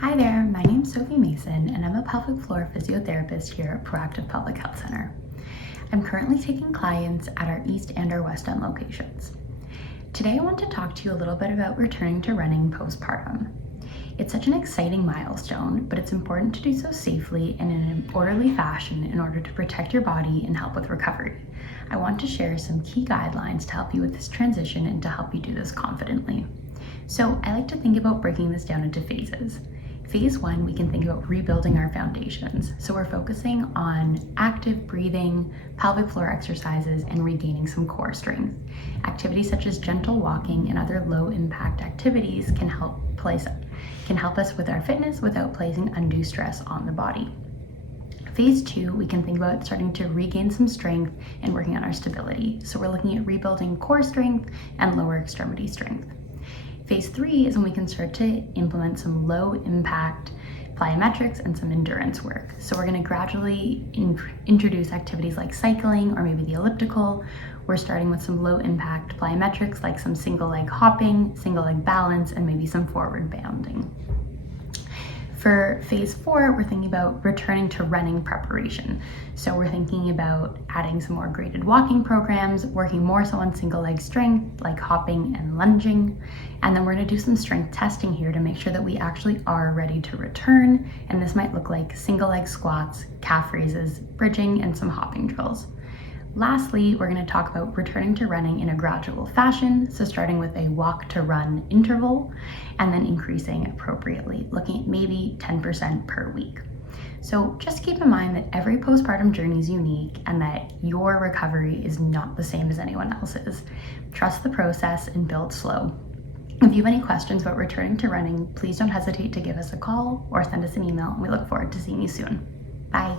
Hi there, my name's Sophie Mason and I'm a pelvic floor physiotherapist here at Proactive Pelvic Health Centre. I'm currently taking clients at our East and our West End locations. Today I want to talk to you a little bit about returning to running postpartum. It's such an exciting milestone, but it's important to do so safely and in an orderly fashion in order to protect your body and help with recovery. I want to share some key guidelines to help you with this transition and to help you do this confidently. So I like to think about breaking this down into phases. Phase 1, we can think about rebuilding our foundations. So we're focusing on active breathing, pelvic floor exercises, and regaining some core strength. Activities such as gentle walking and other low impact activities can help us with our fitness without placing undue stress on the body. Phase 2, we can think about starting to regain some strength and working on our stability. So we're looking at rebuilding core strength and lower extremity strength. Phase 3 is when we can start to implement some low impact plyometrics and some endurance work. So we're going to gradually introduce activities like cycling or maybe the elliptical. We're starting with some low impact plyometrics like some single leg hopping, single leg balance, and maybe some forward bounding. For phase 4, we're thinking about returning to running preparation. So we're thinking about adding some more graded walking programs, working more so on single leg strength like hopping and lunging. And then we're going to do some strength testing here to make sure that we actually are ready to return. And this might look like single leg squats, calf raises, bridging, and some hopping drills. Lastly, we're going to talk about returning to running in a gradual fashion. So starting with a walk to run interval and then increasing appropriately, looking at maybe 10% per week. So just keep in mind that every postpartum journey is unique and that your recovery is not the same as anyone else's. Trust the process and build slow. If you have any questions about returning to running, please don't hesitate to give us a call or send us an email, and we look forward to seeing you soon. Bye.